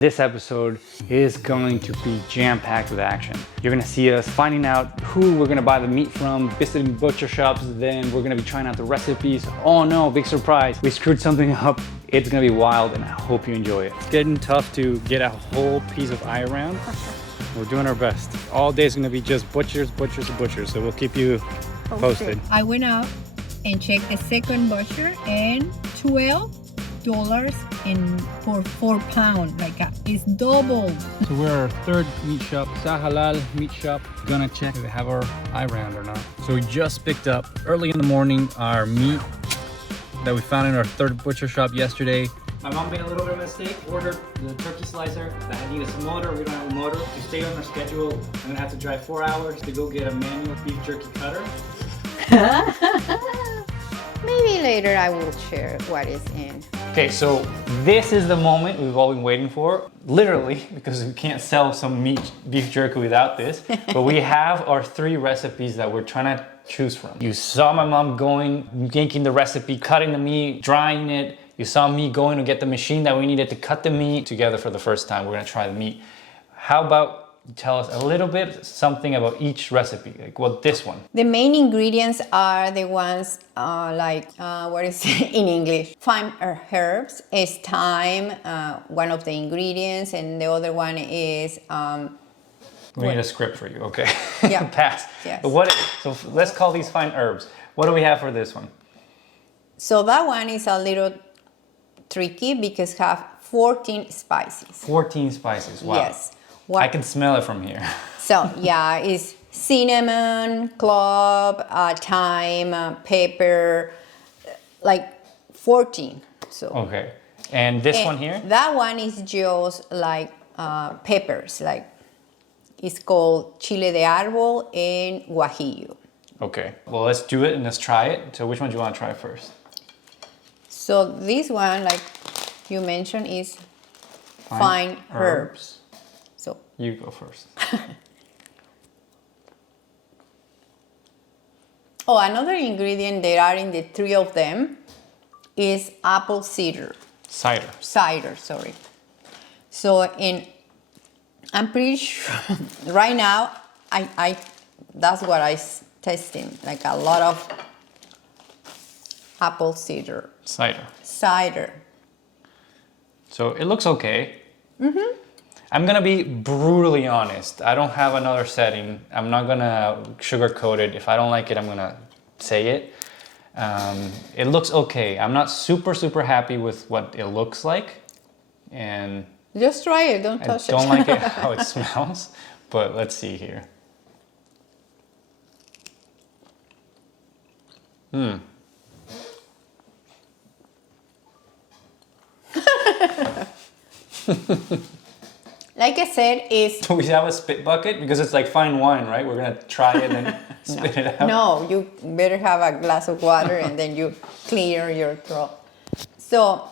This episode is going to be jam-packed with action. You're gonna see us finding out who we're gonna buy the meat from, visiting butcher shops, then we're gonna be trying out the recipes. Oh no, big surprise, we screwed something up. It's gonna be wild and I hope you enjoy it. It's getting tough to get a whole piece of eye around. We're doing our best. All day is gonna be just butchers, so we'll keep you posted. I went out and checked the second butcher and $12 and for 4 pounds, it's double. So we're our third meat shop, Sahalal meat shop. Gonna check if they have our eye round or not. So we just picked up early in the morning our meat that we found in our third butcher shop yesterday. My mom made a little bit of a mistake, ordered the turkey slicer that needed a motor. We don't have a motor. To stay on our schedule, I'm gonna have to drive 4 hours to go get a manual beef jerky cutter. Maybe later I will share what is in. Okay, so this is the moment we've all been waiting for, literally, because we can't sell some beef jerky without this, but we have our 3 recipes that we're trying to choose from. You saw my mom making the recipe, cutting the meat, drying it. You saw me going to get the machine that we needed to cut the meat together for the first time. We're gonna try the meat. How about you tell us a little bit something about each recipe, this one. The main ingredients are the ones what is it in English? Fine herbs is thyme, one of the ingredients, and the other one is we need a script for you, okay? Yeah. Pass. Yes. But so let's call these fine herbs. What do we have for this one? So that one is a little tricky because have 14 spices. 14 spices, wow. Yes. I can smell it from here. So yeah, it's cinnamon, clove, thyme, pepper, 14. So okay, and this one here? That one is just peppers, it's called chile de árbol and guajillo. Okay, well let's do it and let's try it. So which one do you want to try first? So this one, like you mentioned, is fine herbs. So you go first. Oh, another ingredient that are in the 3 of them is apple cider. Cider, sorry. So I'm pretty sure right now I that's what I testing, a lot of apple cider. Cider. So it looks okay. Mm-hmm. I'm gonna be brutally honest. I don't have another setting. I'm not gonna sugarcoat it. If I don't like it, I'm gonna say it. It looks okay. I'm not super happy with what it looks like. And just try it, don't touch it. I don't like it how it smells, but let's see here. Like I said, Do we have a spit bucket? Because it's like fine wine, right? We're gonna try it and then spit it out. No, you better have a glass of water and then you clear your throat. So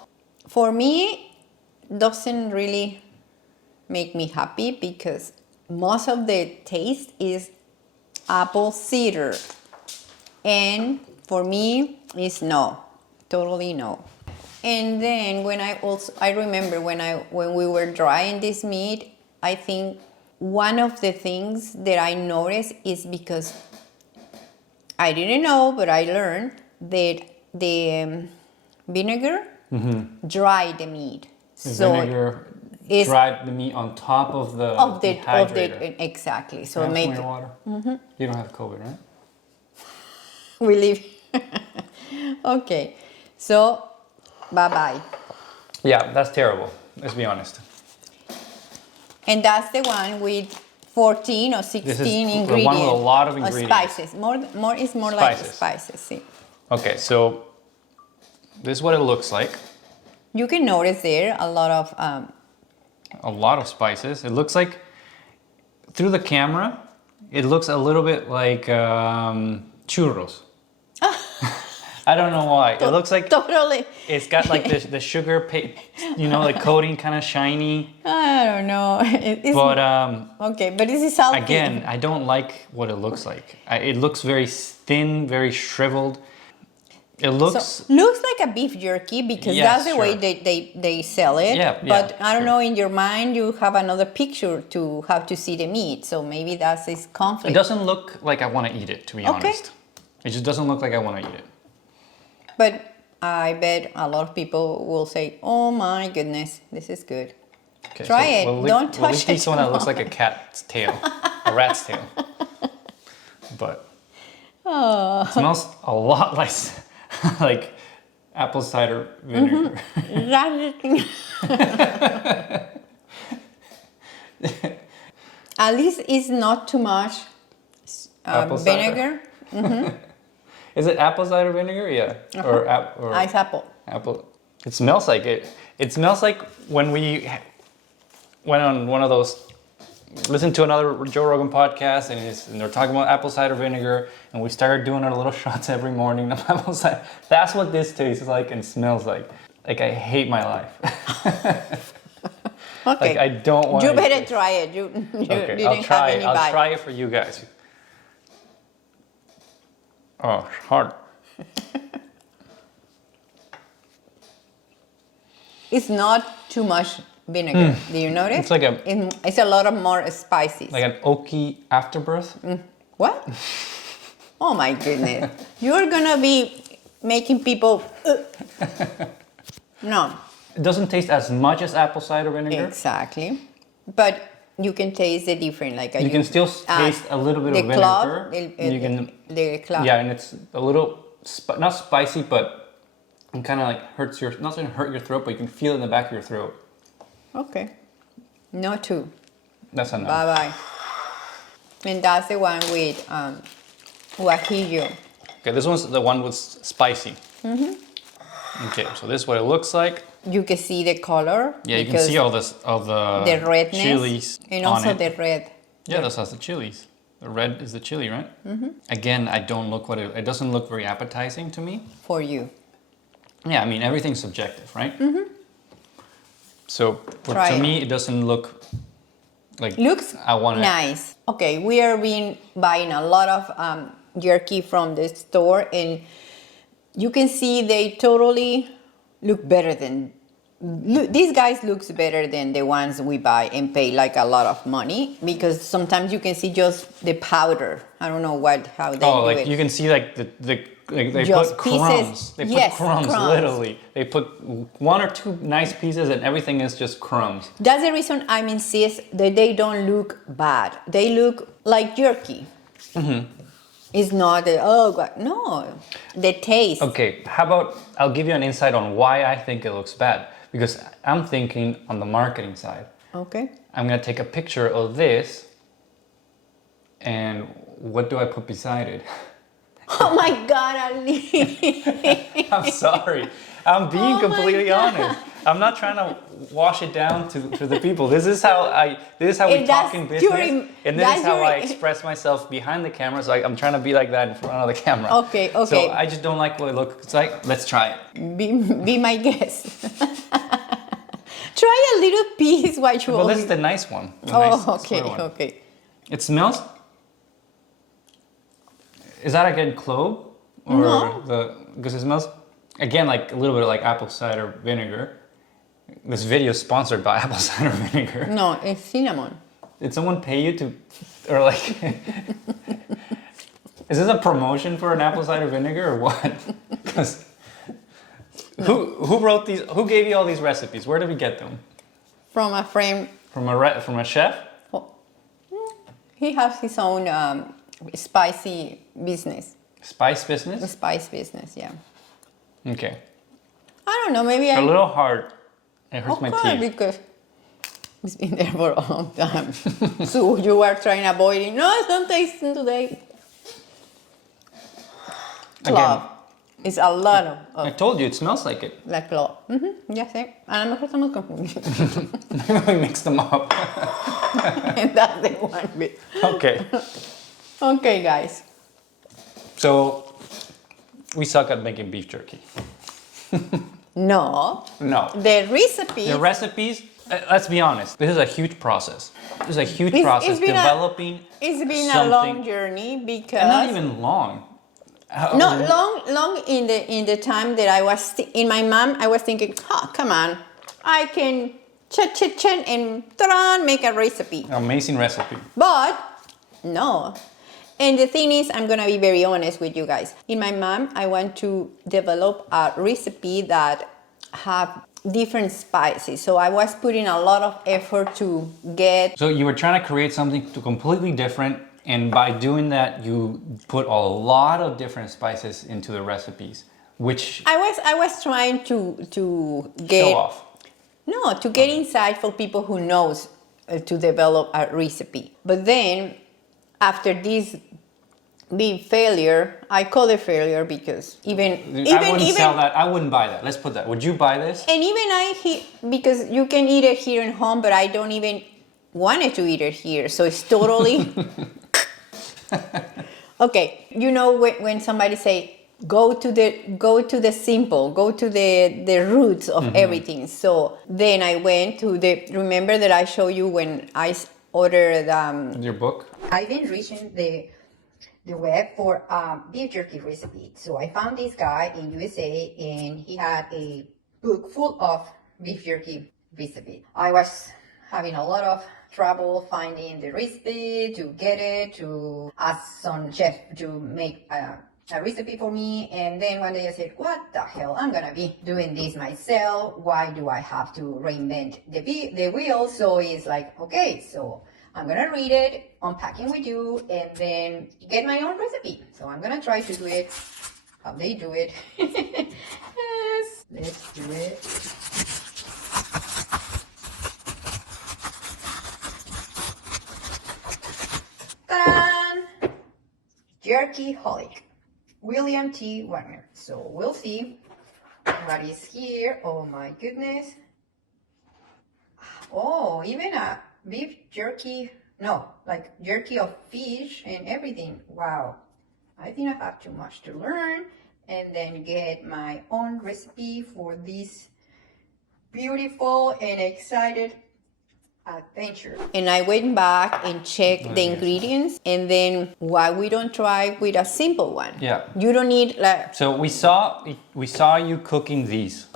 for me, doesn't really make me happy because most of the taste is apple cider. And for me, it's no, totally no. And then I remember when we were drying this meat, I think one of the things that I noticed is because I didn't know, but I learned that the vinegar dried the meat. Vinegar dried the meat on top of the dehydrator. Exactly. So Can I have make some of your water. Mm-hmm. You don't have COVID, right? We leave. Okay. So bye-bye. Yeah, that's terrible. Let's be honest. And that's the one with 14 or 16 this is ingredients. The one with a lot of ingredients. Spices. More like spices. See. Okay, so this is what it looks like. You can notice there a lot of spices. It looks like, through the camera, it looks a little bit like churros. I don't know why. It looks like totally. It's got the sugar, coating, kind of shiny. I don't know. Okay, but this is salty. Again, I don't like what it looks like. It looks very thin, very shriveled. It looks... So, looks like a beef jerky because Yes, that's the sure. way they sell it. Yeah, but I don't sure. know, in your mind you have another picture to how to see the meat. So maybe that's this It conflict. doesn't look like I want to eat it, to be Okay. honest. It just doesn't look like I want to eat it. But I bet a lot of people will say, "Oh my goodness, this is good." Okay, Try it. Don't we'll touch leave it. this one that looks like a cat's tail, a rat's tail. But it smells a lot like apple cider vinegar. At least it's not too much Apple cider. vinegar. Is it apple cider vinegar? Yeah. Or Ice apple. apple. It smells like it. It smells like when we went on one of those, listened to another Joe Rogan podcast, and they're talking about apple cider vinegar, and we started doing our little shots every morning of apple cider. That's what this tastes like and smells like. Like, I hate my life. Okay. Like, I don't want You to. better try it. You Okay, didn't I'll try have it. any I'll bite. try it for you guys. Oh, it's hard. It's not too much vinegar. Do you notice? It's like It's a lot of more spices. like an oaky afterbirth. What? Oh my goodness. You're gonna be making people. No, It doesn't taste as much as apple cider vinegar. exactly. But you can taste the different. Like You can still taste a little bit of vinegar. Clove, You can, the clove. yeah, and it's a little not spicy, but it kind of like hurts your, not going to hurt your throat, but you can feel it in the back of your throat. Okay. No two. That's enough. Bye bye. And that's the one with guajillo. Okay, this one's the one with spicy. Okay, so this is what it looks like. You can see the color. Yeah, you can because see all this, all the redness chilies and on also it. the red. Yeah, this has the chilies. The red is the chili, right? Again, I don't look what it doesn't look very appetizing to me. For you. Yeah, I mean, everything's subjective, right? So Try to it. me, it doesn't look like Looks I want it. nice. Okay, we are buying a lot of jerky from the store, and you can see they totally look better than. These guys looks better than the ones we buy and pay like a lot of money, because sometimes you can see just the powder. I don't know how they Oh, do like it. you can see like like they Just put pieces. crumbs. They Yes, put crumbs, crumbs. literally. They put one or two nice pieces and everything is just crumbs. That's the reason I insist that they don't look bad. They look like jerky. It's not no, the taste. Okay, how about I'll give you an insight on why I think it looks bad. Because I'm thinking on the marketing side. Okay. I'm gonna take a picture of this and what do I put beside it? Oh my God, Ali. I'm sorry. I'm being Oh my completely God. honest. I'm not trying to wash it down to the people. This is how we And talk that's in business, during- and this that's is how I during- express myself behind the camera. So I'm trying to be like that in front of the camera. Okay, So okay. I just don't like what it looks like. Let's try it. Be my guest. Try a little piece while you Well, this is the nice one. The Oh, nice okay, square one. okay. It smells. Is that again clove? Or No. Because it smells again like a little bit like apple cider vinegar. This video is sponsored by apple cider vinegar. No, it's cinnamon. Did someone pay you to, or like, is this a promotion for an apple cider vinegar or what? Because who wrote these? Who gave you all these recipes? Where did we get them? From a friend. From a chef? He has his own spicy business. Spice business? Spice business, yeah. Okay. I don't know, maybe A little hard. It hurts my Okay, teeth. because it's been there for a long time. So you are trying to avoid it. No, it's not tasting today. Clove. It's a lot I of told you it smells like it. la clove. Ya sé. A lo mejor estamos confundidos. Maybe we mixed them up. And that's the one bit. Okay. Okay, guys. So we suck at making beef jerky. No. No. The recipe. The recipes, let's be honest, this is a huge process. This is a huge It's process been developing It's been a something. long journey because. And not even long. No, long in the time that I was in my mom, I was thinking, oh, come on, I can chat and ta-da, make a recipe. Amazing recipe. But no. And the thing is, I'm gonna be very honest with you guys. In my mom, I want to develop a recipe that have different spices. So I was putting a lot of effort to get. So you were trying to create something completely different, and by doing that, you put a lot of different spices into the recipes, which I was trying to get show off. No, to get inside for people who knows to develop a recipe. But then, after this big failure, I call it failure because I wouldn't sell that. I wouldn't buy that. Let's put that. Would you buy this? And even because you can eat it here at home, but I don't even wanted to eat it here. So it's totally okay. You know when somebody say go to the simple, go to the roots of everything. So then I went to remember that I showed you when I ordered your book. I've been reaching the web for beef jerky recipe. So I found this guy in USA and he had a book full of beef jerky recipe. I was having a lot of trouble finding the recipe, to get it, to ask some chef to make a recipe for me. And then one day I said, what the hell, I'm gonna be doing this myself. Why do I have to reinvent the wheel? So it's like, okay, so I'm gonna read it, unpacking with you, and then get my own recipe. So I'm gonna try to do it how they do it. Yes, let's do it. Ta-da! Jerky Holic, William T. Wagner. So we'll see what is here. Oh my goodness. Oh, even a beef jerky, no, like jerky of fish and everything. Wow, I think I have too much to learn, and then get my own recipe for this beautiful and excited adventure. And I went back and checked the ingredients, and then why we don't try with a simple one? Yeah. You don't need like. So we saw you cooking these.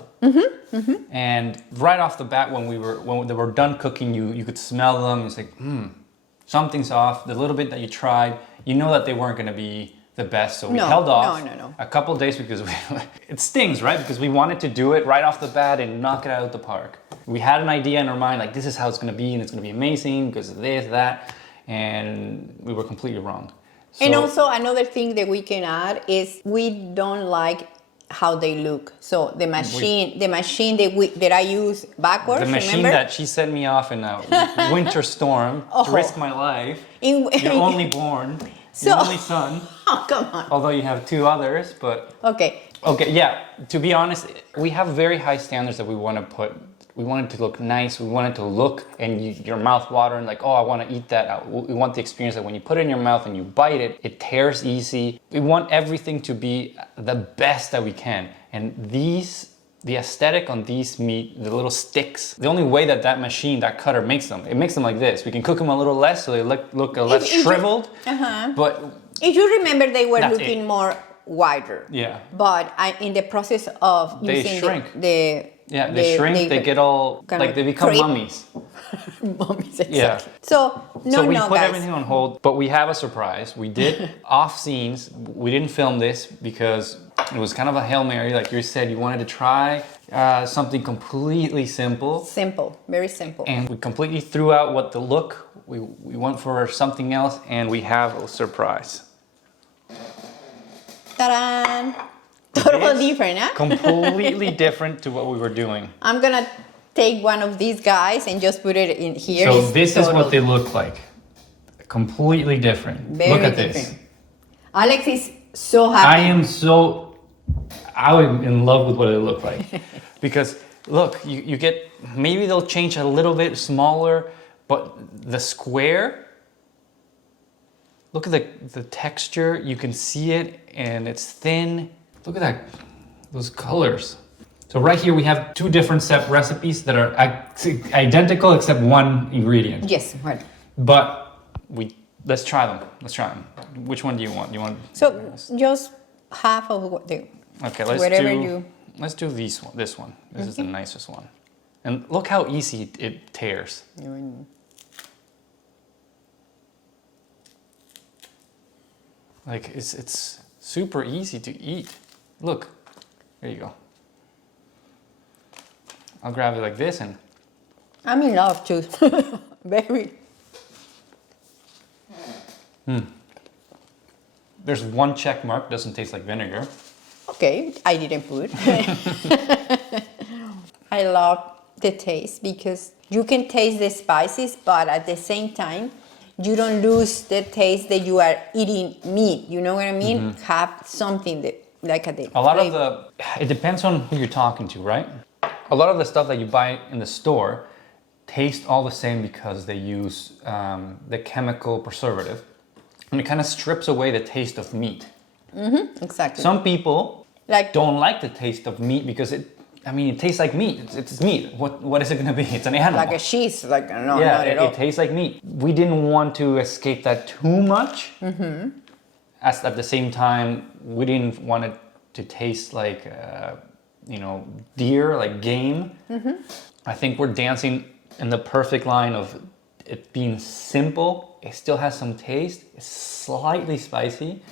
And right off the bat, when they were done cooking, you could smell them. It's like, something's off. The little bit that you tried, you know that they weren't going to be the best. So we held off a couple of days because it stings, right? Because we wanted to do it right off the bat and knock it out of the park. We had an idea in our mind, like this is how it's going to be, and it's going to be amazing because of this, that, and we were completely wrong. So, and also another thing that we can add is we don't like how they look. So the machine that I use backwards. The machine remember? that she sent me off in a winter storm to risk my life. You're only born. Your only son. Oh, come on. Although you have two others, but okay. Yeah. To be honest, we have very high standards that we want to put. We want it to look nice. We want it to look and your mouth watering, like, oh, I want to eat that. We want the experience that when you put it in your mouth and you bite it, it tears easy. We want everything to be the best that we can. And the aesthetic on these meat, the little sticks, the only way that machine, that cutter makes them, it makes them like this. We can cook them a little less so they look less shriveled. But if you remember, they were looking more wider. Yeah. But in the process of using shrink. they shrink, they get all, like they become mummies. Mummies, exactly. Yeah. So we put guys. everything on hold, but we have a surprise. We did off scenes. We didn't film this because it was kind of a Hail Mary. Like you said, you wanted to try something completely simple. Simple, very simple. And we completely threw out what the look. We went for something else, and we have a surprise. Ta-da! Totally different, huh? Completely different to what we were doing. I'm gonna take one of these guys and just put it in here. So this is what they look like. Completely different. Very look at different. this. Alex is so happy. I was in love with what it looked like. Because look, you get, maybe they'll change a little bit smaller, but the square, look at the texture, you can see it and it's thin. Look at that, those colors. So right here we have two different set recipes that are identical except one ingredient. Yes, right. But let's try them. Which one do you want? So just half of the Okay, whatever you. let's do this one. This one. This is the nicest one. And look how easy it tears. Like it's super easy to eat. Look, there you go. I'll grab it like this and. I'm in love too. Very. There's one check mark. Doesn't taste like vinegar. Okay, I didn't put. I love the taste because you can taste the spices, but at the same time, you don't lose the taste that you are eating meat. You know what I mean? Have something that like a lot of the. It depends on who you're talking to, right? A lot of the stuff that you buy in the store taste all the same because they use the chemical preservative, and it kind of strips away the taste of meat. Exactly. Some people don't like the taste of meat because it tastes like meat. It's meat. What is it going to be? It's an animal. Like a cheese. Like no, yeah, not at all. It tastes like meat. We didn't want to escape that too much. As at the same time, we didn't want it to taste like deer, like game. I think we're dancing in the perfect line of it being simple. It still has some taste. It's slightly spicy.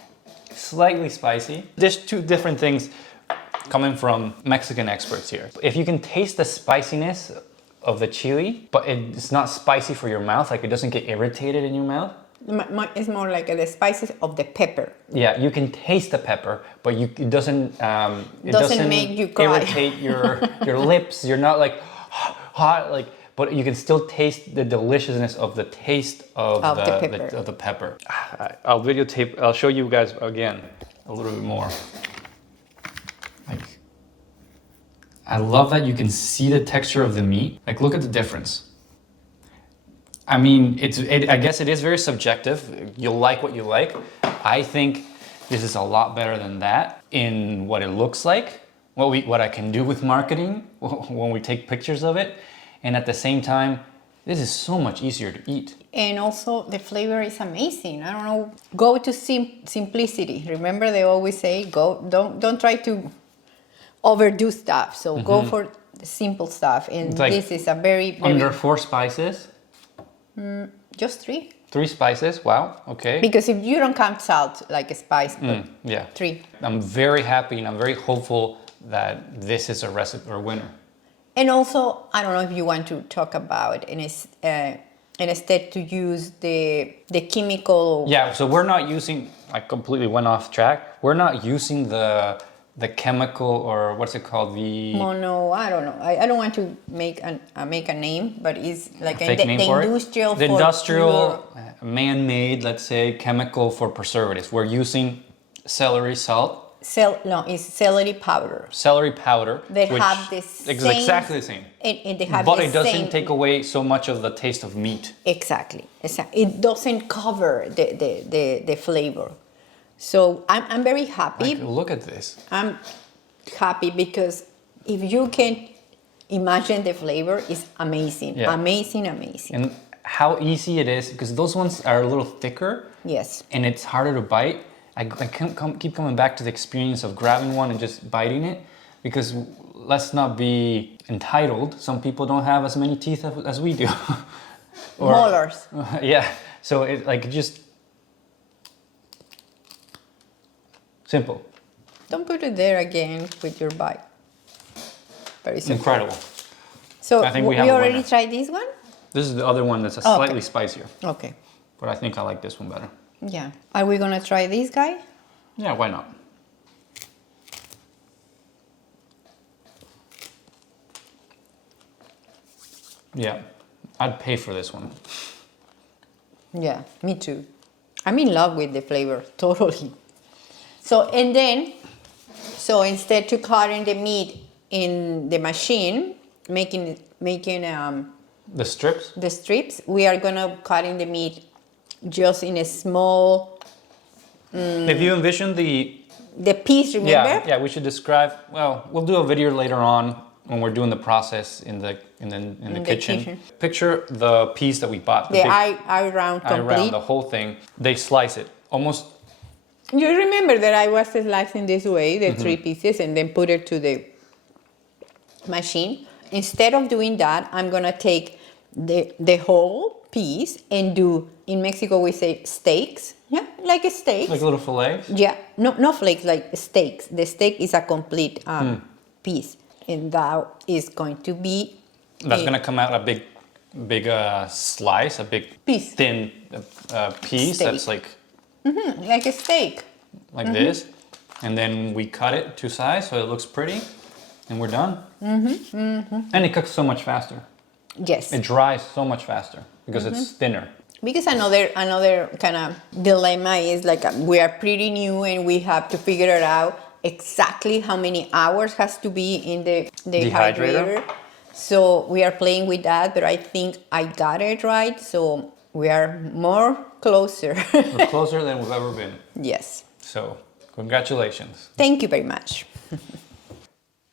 There's two different things coming from Mexican experts here. If you can taste the spiciness of the chili, but it's not spicy for your mouth, like it doesn't get irritated in your mouth. It's more like the spices of the pepper. Yeah, you can taste the pepper, but it doesn't make you cry. Irritate your lips. You're not like hot, like. But you can still taste the deliciousness of the taste of the pepper. I'll videotape. I'll show you guys again a little bit more. Like, I love that you can see the texture of the meat. Like, look at the difference. I mean, I guess it is very subjective. You'll like what you like. I think this is a lot better than that in what it looks like. What I can do with marketing when we take pictures of it. And at the same time, this is so much easier to eat. And also the flavor is amazing. I don't know. Go to simplicity. Remember they always say don't try to overdo stuff. So go for the simple stuff. And like this is a very under 4 spices. Just 3. 3 spices. Wow. Okay. Because if you don't count salt like a spice, but 3. I'm very happy and I'm very hopeful that this is a recipe or winner. And also, I don't know if you want to talk about instead to use the chemical. Yeah, so we're not using. I completely went off track. We're not using the chemical or what's it called? The mono. I don't know. I don't want to make a name, but it's like the industrial. The industrial, man-made, let's say, chemical for preservatives. We're using celery salt. It's celery powder. Celery powder. They have the same. Exactly the same. And they have but the it doesn't same, take away so much of the taste of meat. Exactly. It doesn't cover the flavor. So I'm very happy. Like, look at this. I'm happy because if you can imagine the flavor, it's amazing. Yeah. Amazing. And how easy it is, because those ones are a little thicker. Yes. And it's harder to bite. I keep coming back to the experience of grabbing one and just biting it, because let's not be entitled. Some people don't have as many teeth as we do. Molars. Yeah. So it just simple. Don't put it there again with your bite. Very simple. Incredible. So I think we already tried this one? This is the other one that's slightly spicier. Okay. But I think I like this one better. Yeah. Are we gonna try this guy? Yeah, why not? Yeah, I'd pay for this one. Yeah, me too. I'm in love with the flavor, totally. So instead to cutting the meat in the machine, making the strips, we are gonna cutting the meat just in a small. If you envision the piece, remember? Yeah, we should describe. Well, we'll do a video later on when we're doing the process in the kitchen. Picture the piece that we bought. The eye round complete. Eye round, the whole thing. They slice it almost You remember that I was slicing this way, the 3 pieces, and then put it to the machine. Instead of doing that, I'm gonna take the whole piece and do, in Mexico we say steaks, yeah, like a steak. Like little fillets? Yeah, no flakes, like steaks. The steak is a complete piece, and that is going to be. That's gonna come out a big slice, a big Piece. thin piece Steak. that's like Like a steak. this, and then we cut it 2 sides so it looks pretty, and we're done. And it cooks so much faster. Yes. It dries so much faster because it's thinner. Because another kind of dilemma is like we are pretty new and we have to figure it out exactly how many hours has to be in the dehydrator. So we are playing with that, but I think I got it right. So we are more closer. We're closer than we've ever been. Yes. So congratulations. Thank you very much.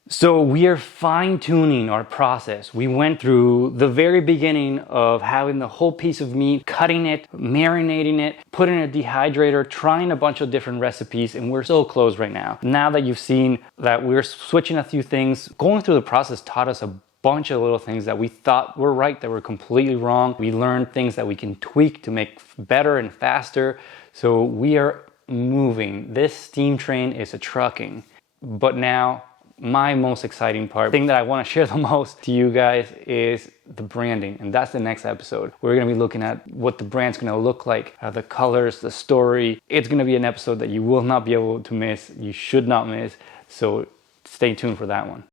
So we are fine-tuning our process. We went through the very beginning of having the whole piece of meat, cutting it, marinating it, putting it in a dehydrator, trying a bunch of different recipes, and we're so close right now. Now that you've seen that we're switching a few things, going through the process taught us a bunch of little things that we thought were right that were completely wrong. We learned things that we can tweak to make better and faster. So we are moving. This steam train is a trucking. But now, my most exciting part, the thing that I want to share the most to you guys is the branding, and that's the next episode. We're going to be looking at what the brand's going to look like, the colors, the story. It's going to be an episode that you will not be able to miss. You should not miss. So stay tuned for that one.